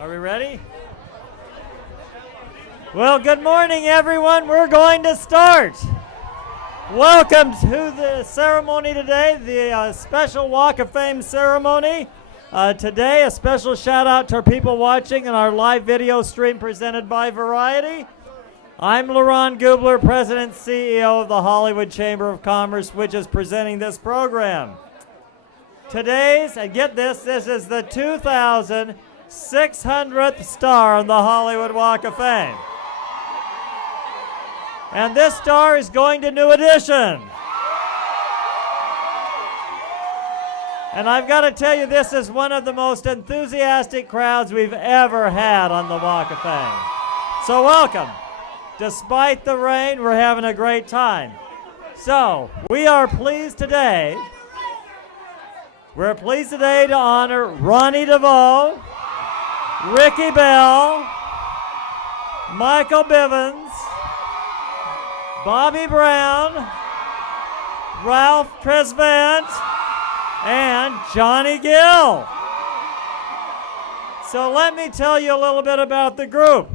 Are we ready? Well, good morning, everyone. We're going to start. Welcome to the ceremony today, the special Walk of Fame ceremony. Today, a special shout out to our people watching in our live video stream presented by Variety. I'm LaRon Gubler, President and CEO of the Hollywood Chamber of Commerce, which is presenting this program. Today's, and get this is the 2,600th star on the Hollywood Walk of Fame. And this star is going to New Edition. And I've got to tell you, this is one of the most enthusiastic crowds we've ever had on the Walk of Fame. So welcome. Despite the rain, we're having a great time. So, we are pleased today. We're pleased today to honor Ronnie DeVoe, Ricky Bell, Michael Bivens, Bobby Brown, Ralph Tresvant, and Johnny Gill. So let me tell you a little bit about the group.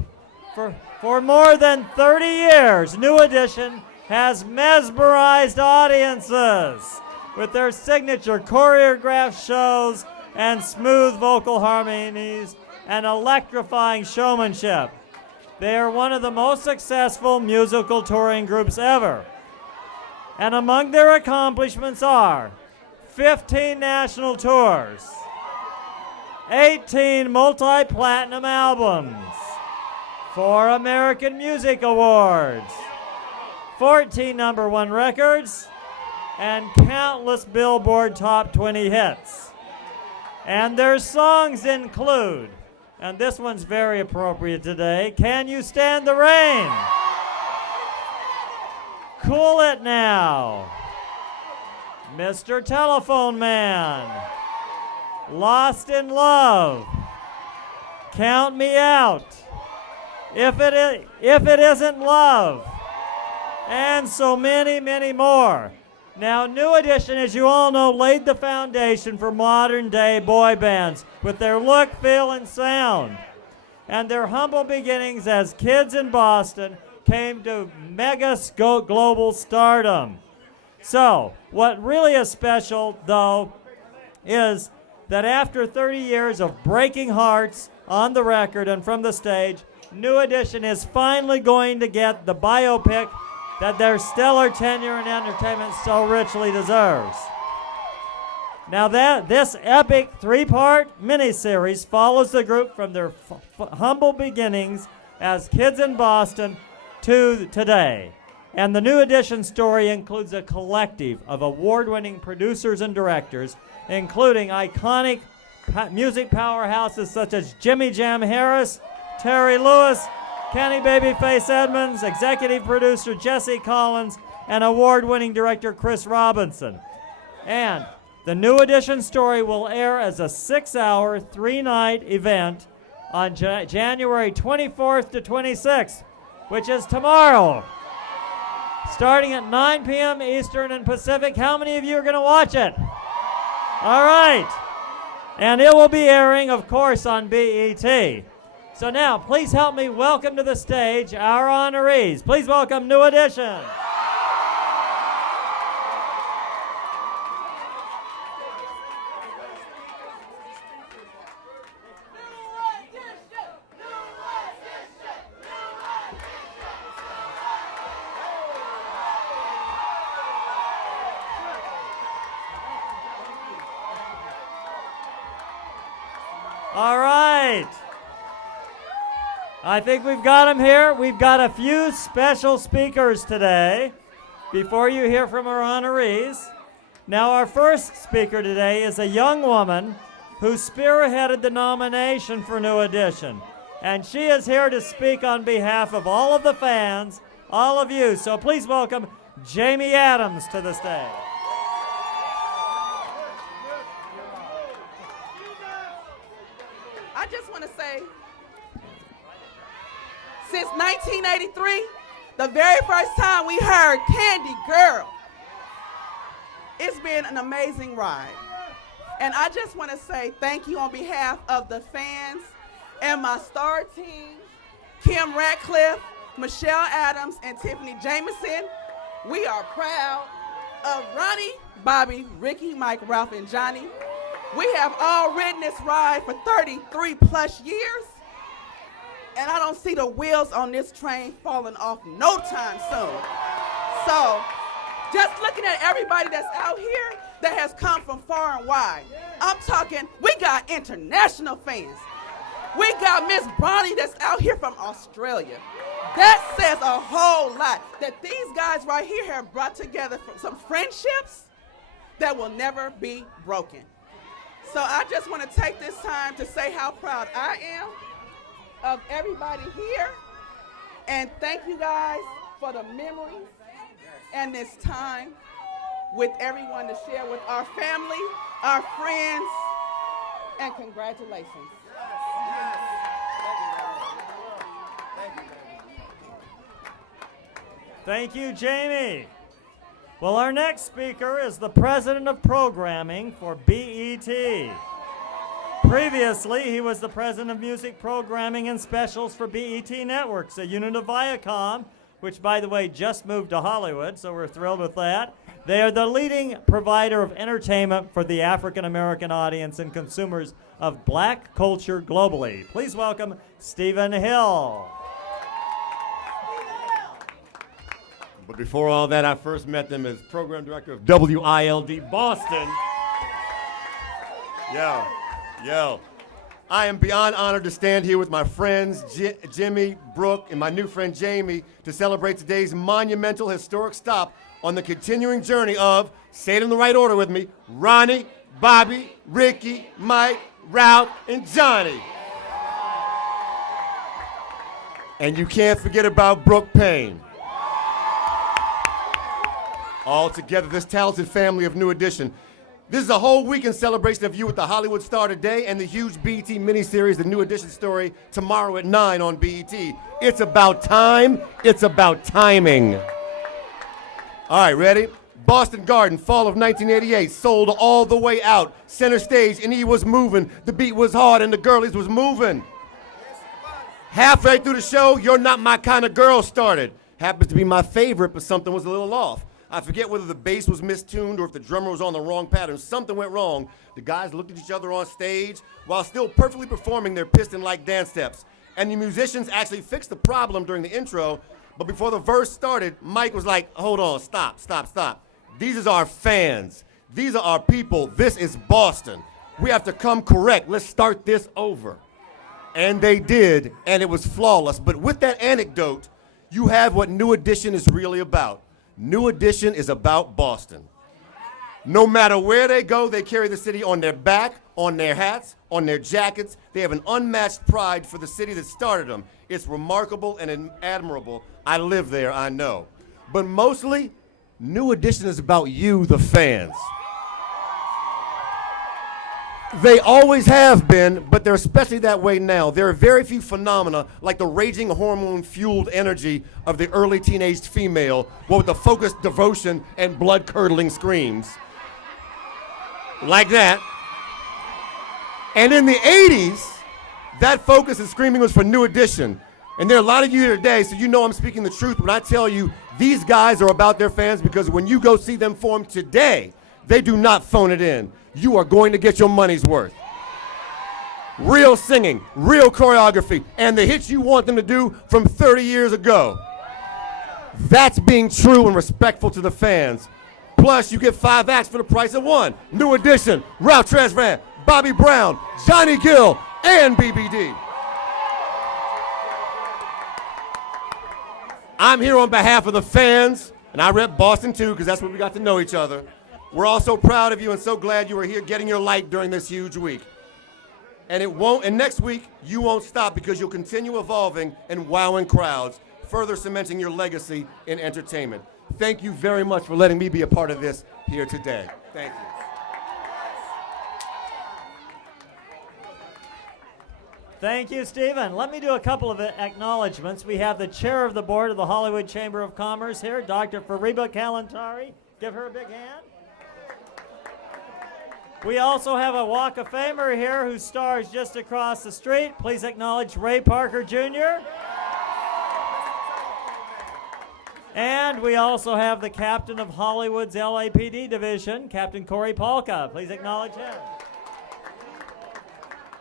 For more than 30 years, New Edition has mesmerized audiences with their signature choreographed shows and smooth vocal harmonies and electrifying showmanship. They are one of the most successful musical touring groups ever. And among their accomplishments are 15 national tours, 18 multi-platinum albums, 4 American Music Awards, 14 #1 records, and countless Billboard Top 20 hits. And their songs include, and this one's very appropriate today, Can You Stand the Rain? Cool It Now, Mr. Telephone Man, Lost in Love, Count Me Out, If It Isn't Love, and so many, many more. Now, New Edition, as you all know, laid the foundation for modern-day boy bands with their look, feel, and sound. And their humble beginnings as kids in Boston came to mega global stardom. So, what really is special, though, is that after 30 years of breaking hearts on the record and from the stage, New Edition is finally going to get the biopic that their stellar tenure in entertainment so richly deserves. Now this epic 3-part miniseries follows the group from their humble beginnings as kids in Boston to today. And the New Edition story includes a collective of award-winning producers and directors, including iconic music powerhouses such as Jimmy Jam Harris, Terry Lewis, Kenny Babyface Edmonds, executive producer Jesse Collins, and award-winning director Chris Robinson. And the New Edition story will air as a 6-hour, 3-night event on January 24th to 26th, which is tomorrow, starting at 9 p.m. Eastern and Pacific. How many of you are going to watch it? All right. And it will be airing, of course, on BET. So now, please help me welcome to the stage our honorees. Please welcome New Edition. All right. I think we've got them here. We've got a few special speakers today before you hear from our honorees. Now, our first speaker today is a young woman who spearheaded the nomination for New Edition. And she is here to speak on behalf of all of the fans, all of you. So please welcome Jamie Adams to the stage. I just want to say, since 1983, the very first time we heard Candy Girl, it's been an amazing ride. And I just want to say thank you on behalf of the fans, and my star team, Kim Ratcliffe, Michelle Adams, and Tiffany Jameson. We are proud of Ronnie, Bobby, Ricky, Mike, Ralph, and Johnny. We have all ridden this ride for 33 plus years, and I don't see the wheels on this train falling off no time soon. So, just looking at everybody that's out here that has come from far and wide, I'm talking, we got international fans. We got Miss Bronny that's out here from Australia. That says a whole lot, that these guys right here have brought together some friendships that will never be broken. So I just want to take this time to say how proud I am of everybody here, and thank you guys for the memories and this time with everyone to share with our family, our friends, and congratulations. Thank you, Jamie. Well, our next speaker is the president of programming for BET. Previously, he was the president of music programming and specials for BET Networks, a unit of Viacom, which, by the way, just moved to Hollywood, so we're thrilled with that. They are the leading provider of entertainment for the African-American audience and consumers of black culture globally. Please welcome Stephen Hill. But before all that, I first met them as program director of WILD Boston. Yo. I am beyond honored to stand here with my friends Jimmy, Brooke, and my new friend Jamie to celebrate today's monumental historic stop on the continuing journey of, say it in the right order with me, Ronnie, Bobby, Ricky, Mike, Ralph, and Johnny. And you can't forget about Brooke Payne. All together, this talented family of New Edition. This is a whole weekend celebration of you with the Hollywood Star today and the huge BET miniseries, The New Edition Story, tomorrow at 9 on BET. It's about time. It's about timing. All right, ready? Boston Garden, fall of 1988, sold all the way out. Center stage, and he was moving. The beat was hard, and the girlies was moving. Halfway through the show, You're Not My Kind of Girl started. Happens to be my favorite, but something was a little off. I forget whether the bass was mistuned or if the drummer was on the wrong pattern. Something went wrong. The guys looked at each other on stage while still perfectly performing their piston-like dance steps. And the musicians actually fixed the problem during the intro, but before the verse started, Mike was like, hold on, stop. These is our fans. These are our people. This is Boston. We have to come correct. Let's start this over. And they did, and it was flawless. But with that anecdote, you have what New Edition is really about. New Edition is about Boston. No matter where they go, they carry the city on their back, on their hats, on their jackets. They have an unmatched pride for the city that started them. It's remarkable and admirable. I live there, I know. But mostly, New Edition is about you, the fans. They always have been, but they're especially that way now. There are very few phenomena like the raging hormone-fueled energy of the early teenage female, what with the focused devotion and blood-curdling screams. Like that. And in the 80s, that focus and screaming was for New Edition. And there are a lot of you here today, so you know I'm speaking the truth when I tell you these guys are about their fans, because when you go see them perform today, they do not phone it in. You are going to get your money's worth. Real singing, real choreography, and the hits you want them to do from 30 years ago. That's being true and respectful to the fans. Plus, you get 5 acts for the price of 1. New Edition, Ralph Tresvant, Bobby Brown, Johnny Gill, and BBD. I'm here on behalf of the fans, and I rep Boston too, because that's where we got to know each other. We're all so proud of you and so glad you are here getting your light during this huge week. And next week, you won't stop, because you'll continue evolving and wowing crowds, further cementing your legacy in entertainment. Thank you very much for letting me be a part of this here today. Thank you. Thank you, Stephen. Let me do a couple of acknowledgments. We have the chair of the board of the Hollywood Chamber of Commerce here, Dr. Fariba Kalantari. Give her a big hand. We also have a Walk of Famer here who stars just across the street. Please acknowledge Ray Parker Jr. And we also have the captain of Hollywood's LAPD division, Captain Corey Polka. Please acknowledge him.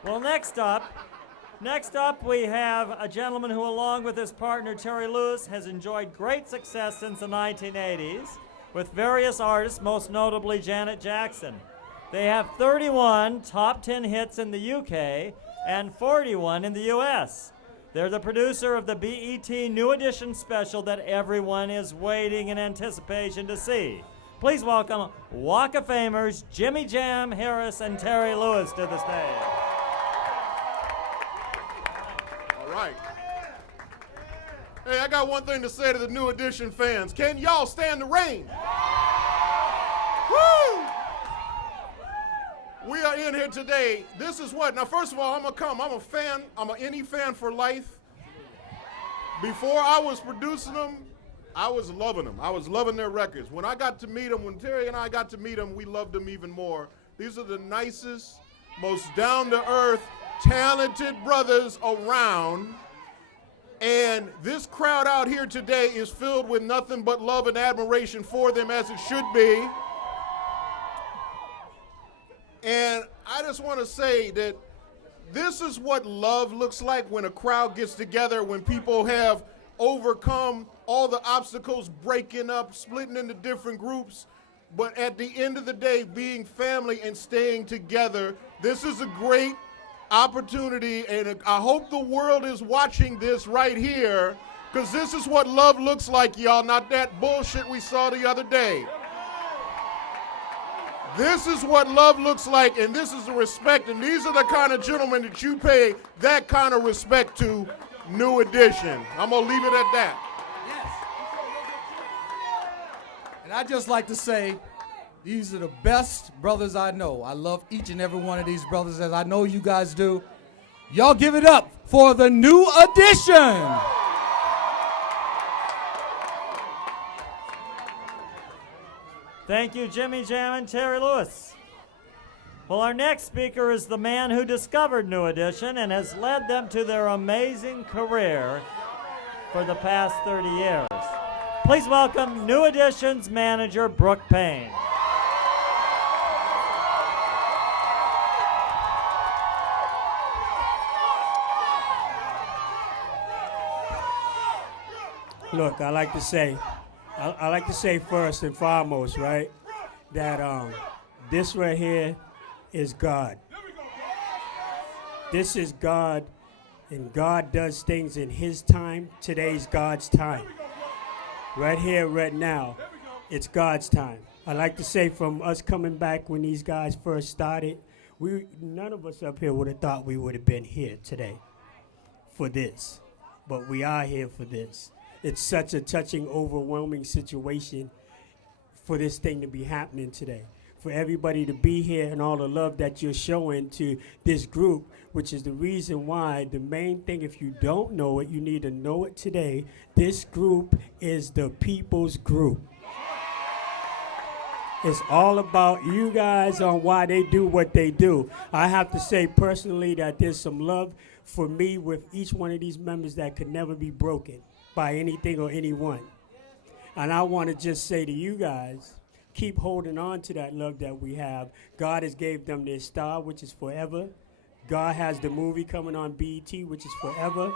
Well, next up, we have a gentleman who, along with his partner Terry Lewis, has enjoyed great success since the 1980s with various artists, most notably Janet Jackson. They have 31 top 10 hits in the UK and 41 in the US. They're the producer of the BET New Edition special that everyone is waiting in anticipation to see. Please welcome Walk of Famers Jimmy Jam Harris and Terry Lewis to the stage. All right. Hey, I got one thing to say to the New Edition fans. Can y'all stand the rain? Woo! We are in here today. This is what? Now, first of all, I'm a fan. I'm an NE fan for life. Before I was producing them, I was loving them. I was loving their records. When I got to meet them, when Terry and I got to meet them, we loved them even more. These are the nicest, most down-to-earth, talented brothers around. And this crowd out here today is filled with nothing but love and admiration for them, as it should be. And I just want to say that this is what love looks like when a crowd gets together, when people have overcome all the obstacles, breaking up, splitting into different groups. But at the end of the day, being family and staying together, this is a great opportunity. And I hope the world is watching this right here, because this is what love looks like, y'all, not that bullshit we saw the other day. This is what love looks like, and this is the respect, and these are the kind of gentlemen that you pay that kind of respect to. New Edition. I'm going to leave it at that. Yes. And I just like to say, these are the best brothers I know. I love each and every one of these brothers, as I know you guys do. Y'all give it up for the New Edition. Thank you, Jimmy Jam and Terry Lewis. Well, our next speaker is the man who discovered New Edition and has led them to their amazing career for the past 30 years. Please welcome New Edition's manager, Brooke Payne. Look, I like to say first and foremost, right, that this right here is God. This is God, and God does things in His time. Today's God's time. Right here, right now, it's God's time. I like to say, from us coming back when these guys first started, none of us up here would have thought we would have been here today for this, but we are here for this. It's such a touching, overwhelming situation for this thing to be happening today. For everybody to be here and all the love that you're showing to this group, which is the reason why the main thing, if you don't know it, you need to know it today. This group is the people's group. It's all about you guys on why they do what they do. I have to say personally that there's some love for me with each one of these members that could never be broken by anything or anyone. And I want to just say to you guys, keep holding on to that love that we have. God has gave them their star, which is forever. God has the movie coming on BET, which is forever.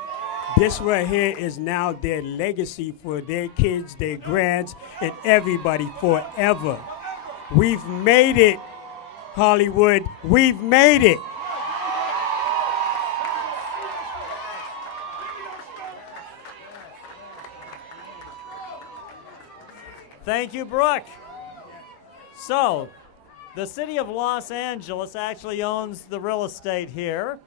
This right here is now their legacy for their kids, their grands, and everybody forever. We've made it, Hollywood. We've made it. Thank you, Brooke. So, the city of Los Angeles actually owns the real estate here,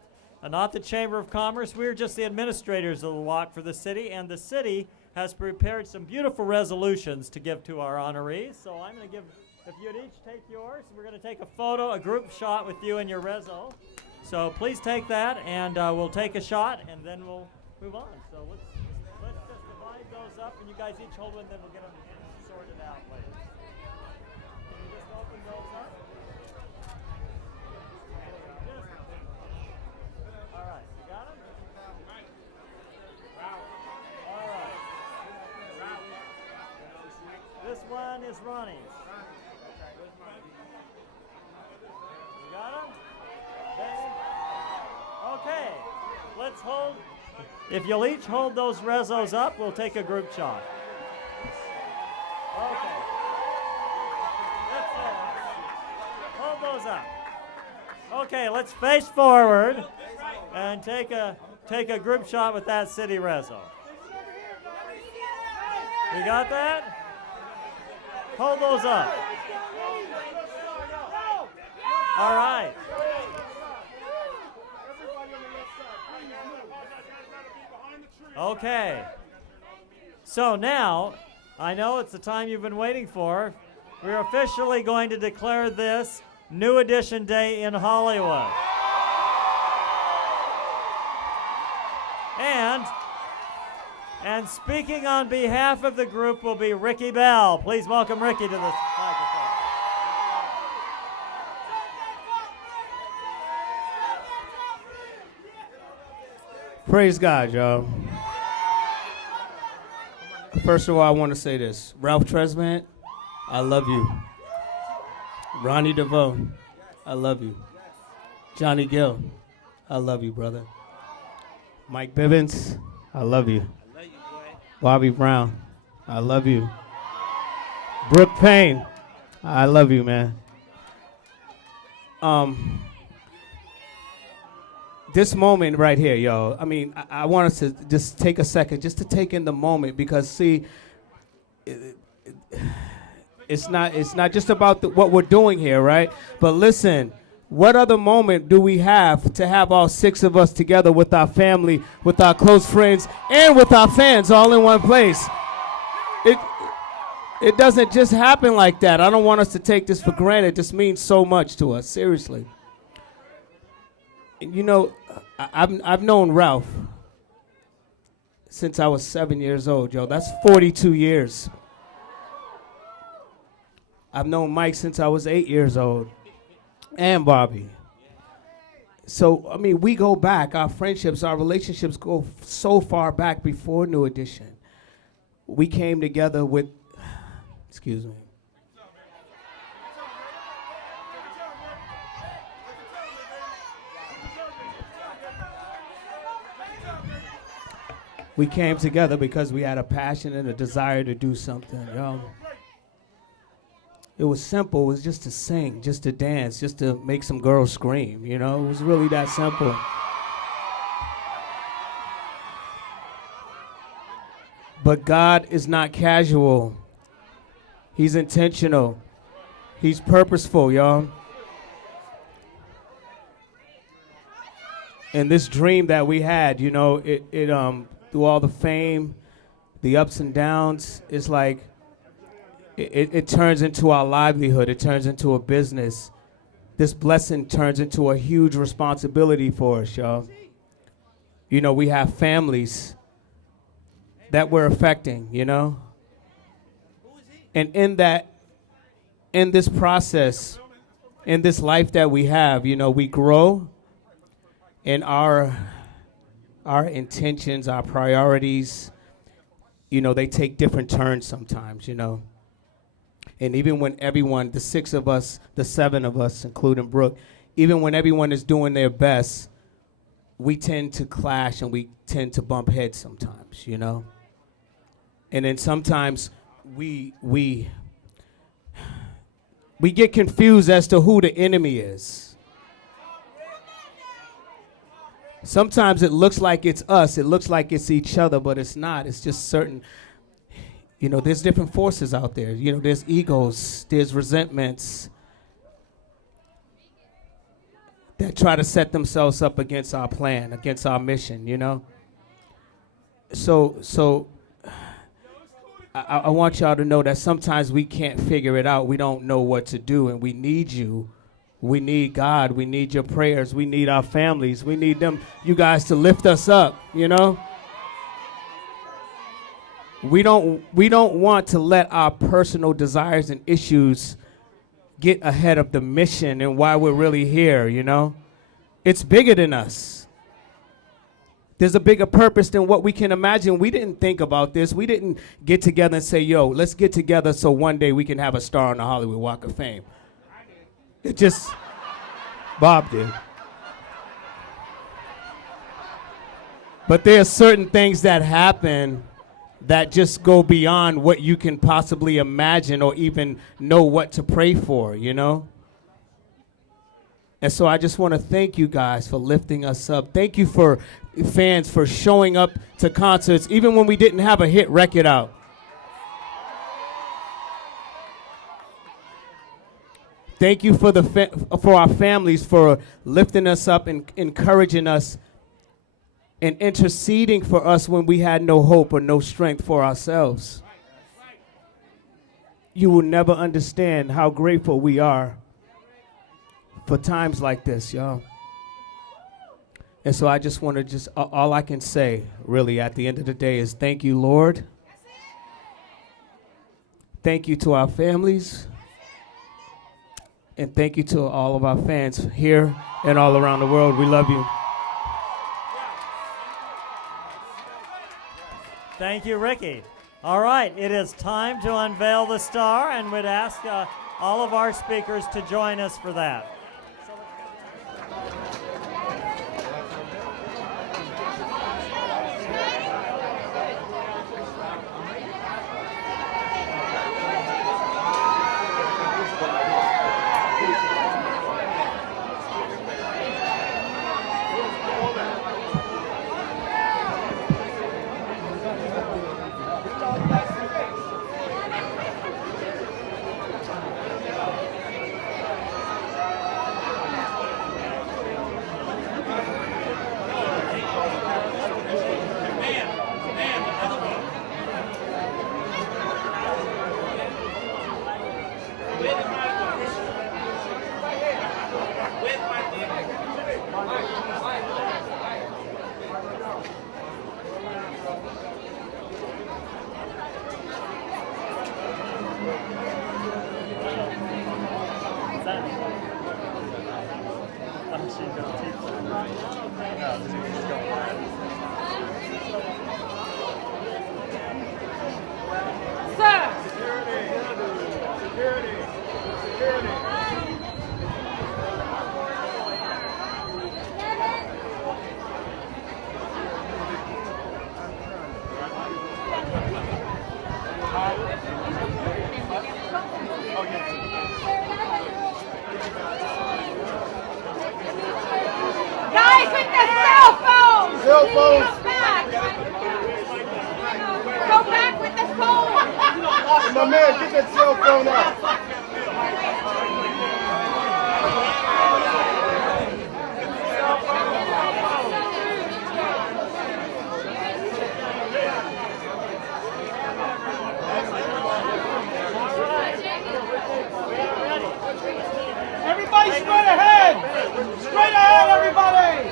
and not the Chamber of Commerce. We're just the administrators of the walk for the city, and the city has prepared some beautiful resolutions to give to our honorees. So I'm going to give, if you'd each take yours, we're going to take a photo, a group shot with you and your reso. So please take that, and we'll take a shot, and then we'll move on. So let's just divide those up, and you guys each hold one, then we'll get them sorted out later. Can you just open those up? is Ronnie's. You got him? Okay, let's hold. If you'll each hold those rezos up, we'll take a group shot. Okay. That's it. Hold those up. Okay, let's face forward and take a group shot with that city rezo. You got that? Hold those up. All right. Okay. So now, I know it's the time you've been waiting for. We're officially going to declare this New Edition Day in Hollywood. And speaking on behalf of the group will be Ricky Bell. Please welcome Ricky to the microphone. Praise God, y'all. First of all, I want to say this. Ralph Tresvant, I love you. Ronnie DeVoe, I love you. Johnny Gill, I love you, brother. Mike Bivens, I love you. Bobby Brown, I love you. Brooke Payne, I love you, man. This moment right here, yo, I mean, I want us to just take a second just to take in the moment because, see, it's not just about what we're doing here, right? But listen, what other moment do we have to have all 6 of us together with our family, with our close friends, and with our fans all in one place? It doesn't just happen like that. I don't want us to take this for granted. This means so much to us, seriously. You know, I've known Ralph since I was 7 years old, yo. That's 42 years. I've known Mike since I was 8 years old, and Bobby. So, I mean, we go back. Our friendships, our relationships go so far back before New Edition. We came together with, excuse me. We came together because we had a passion and a desire to do something, yo. It was simple. It was just to sing, just to dance, just to make some girls scream, you know? It was really that simple. But God is not casual. He's intentional. He's purposeful, y'all. And this dream that we had, you know, it through all the fame, the ups and downs, it's like it turns into our livelihood. It turns into a business. This blessing turns into a huge responsibility for us, y'all. You know, we have families that we're affecting, you know? And in this process, in this life that we have, you know, we grow, and our intentions, our priorities, you know, they take different turns sometimes, you know. And even when everyone, the 6 of us, the 7 of us, including Brooke, even when everyone is doing their best, we tend to clash and we tend to bump heads sometimes, you know. And then sometimes we get confused as to who the enemy is. Sometimes it looks like it's us, it looks like it's each other, but it's not. It's just certain, you know, there's different forces out there. You know, there's egos, there's resentments that try to set themselves up against our plan, against our mission, you know. So I want y'all to know that sometimes we can't figure it out. We don't know what to do, and we need you. We need God. We need your prayers. We need our families. We need them, you guys, to lift us up, you know? We don't want to let our personal desires and issues get ahead of the mission and why we're really here, you know? It's bigger than us. There's a bigger purpose than what we can imagine. We didn't think about this. We didn't get together and say, yo, let's get together so one day we can have a star on the Hollywood Walk of Fame. It just, Bob did. But there are certain things that happen that just go beyond what you can possibly imagine or even know what to pray for, you know? And so I just want to thank you guys for lifting us up. Thank you for fans for showing up to concerts, even when we didn't have a hit record out. Thank you for for our families for lifting us up and encouraging us and interceding for us when we had no hope or no strength for ourselves. You will never understand how grateful we are for times like this, y'all. And so I just want to all I can say, really, at the end of the day is thank you, Lord. Thank you to our families. And thank you to all of our fans here and all around the world. We love you. Thank you, Ricky. All right, it is time to unveil the star, and we'd ask all of our speakers to join us for that. Guys with the cell phones! Cell phones. Go back! Go back with the phone! My man, get that cell phone out. Everybody straight ahead! Straight ahead, everybody!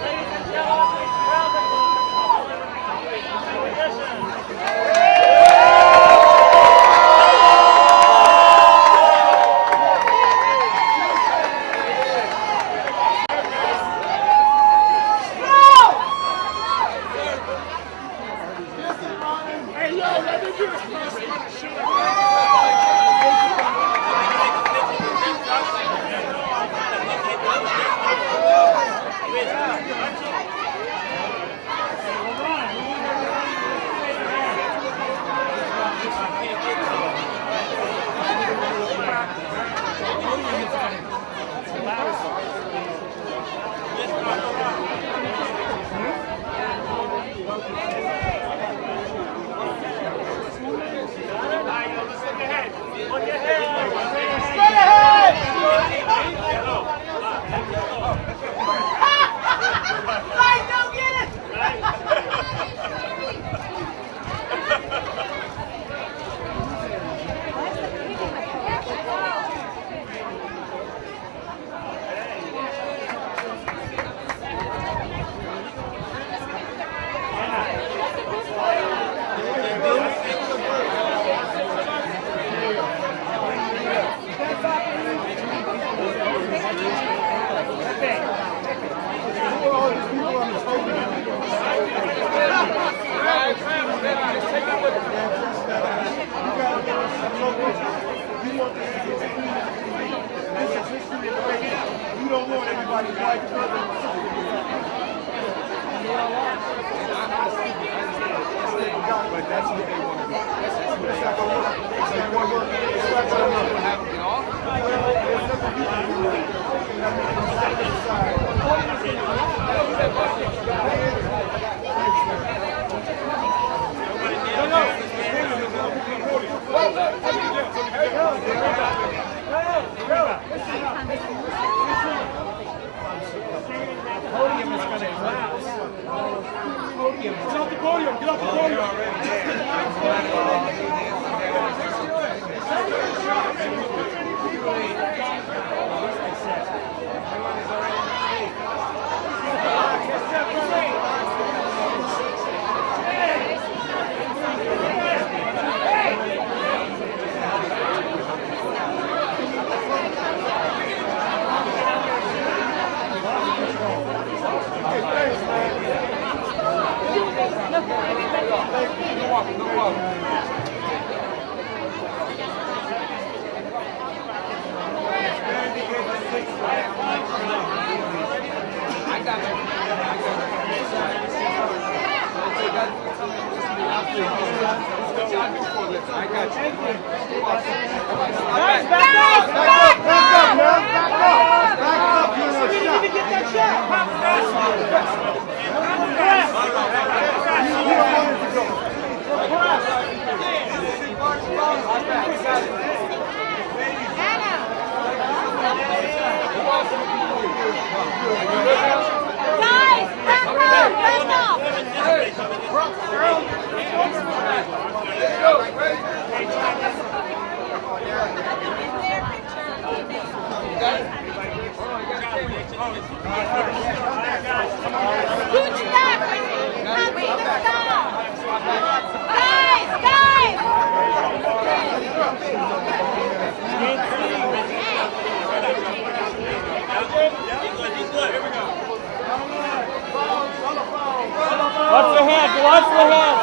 Watch the hands, watch the hands.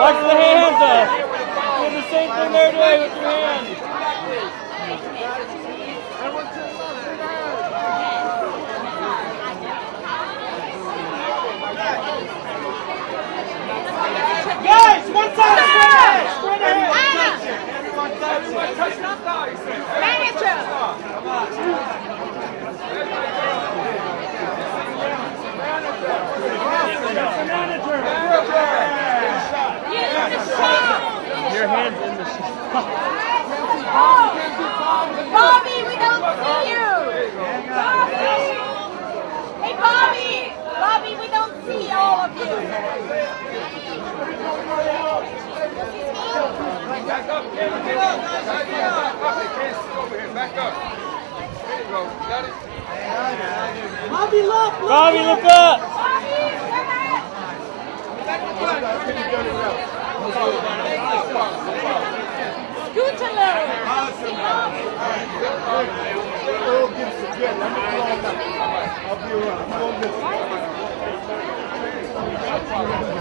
Watch the hands. Do the same thing they're doing with your hands. Guys, one side straight ahead. Everyone touch it. Manager. Your hands in the shot. Bobby, we don't see you. Bobby. Hey, Bobby. Bobby, we don't see all of you. Back up, get up, get up. Back up. There you go. Got it. Bobby, look. Bobby, look up. Scoot a little. I'll be around.